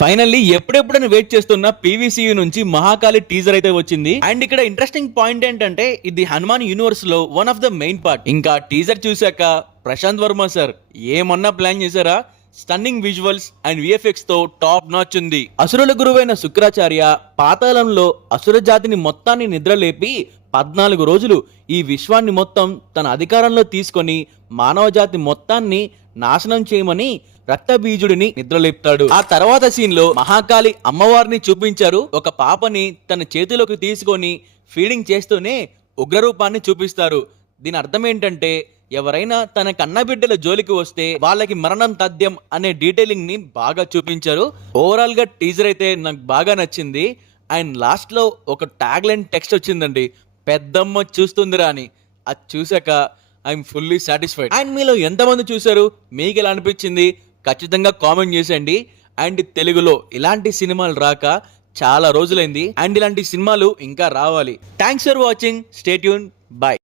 Finally ఎప్పుడెప్పుడని wait చేస్తున్న PVCU నుంచి Mahakali teaser అయితే వచ్చింది. అండ్ ఇక్కడ ఇంట్రెస్టింగ్ పాయింట్ ఏంటంటే ఇది హనుమాన్ యూనివర్స్ లో one of the main part. ఇంకా టీజర్ చూశాక ప్రశాంత్ వర్మ సార్ ఏమన్నా ప్లాన్ చేశారా? స్టన్నింగ్ విజువల్స్ అండ్ విఎఫ్ఎక్స్ తో టాప్ నాచ్ ఉంది. అసురుల గురువైన శుక్రాచార్య పాతాళంలో అసుర జాతిని మొత్తాన్ని నిద్రలేపి 14 రోజులు ఈ విశ్వాన్ని మొత్తం తన అధికారంలో తీసుకొని మానవ జాతి మొత్తాన్ని నాశనం చేయమని రక్తబీజుడిని నిద్రలేపుతాడు. ఆ తర్వాత సీన్ లో మహాకాళి అమ్మవారిని చూపించారు. ఒక పాపని తన చేతిలోకి తీసుకొని ఫీడింగ్ చేస్తూనే ఉగ్రరూపాన్ని చూపిస్తారు. దీని అర్థం ఏంటంటే ఎవరైనా తన కన్నబిడ్డల జోలికి వస్తే వాళ్ళకి మరణం తథ్యం అనే డీటెయిలింగ్ ని బాగా చూపించారు. ఓవరాల్ గా టీజర్ అయితే నాకు బాగా నచ్చింది. అండ్ లాస్ట్ లో ఒక ట్యాగ్ లైన్ టెక్స్ట్ వచ్చిందండి, పెద్దమ్మ చూస్తుందిరా అని. అది చూసాక ఐఎమ్ ఫుల్లీ సాటిస్ఫైడ్. అండ్ మీలో ఎంతమంది చూసారు? మీకు ఎలా అనిపించింది? ఖచ్చితంగా కామెంట్ చేసేయండి. అండ్ తెలుగులో ఇలాంటి సినిమాలు రాక చాలా రోజులైంది. అండ్ ఇలాంటి సినిమాలు ఇంకా రావాలి. Thanks for watching. Stay tune. By.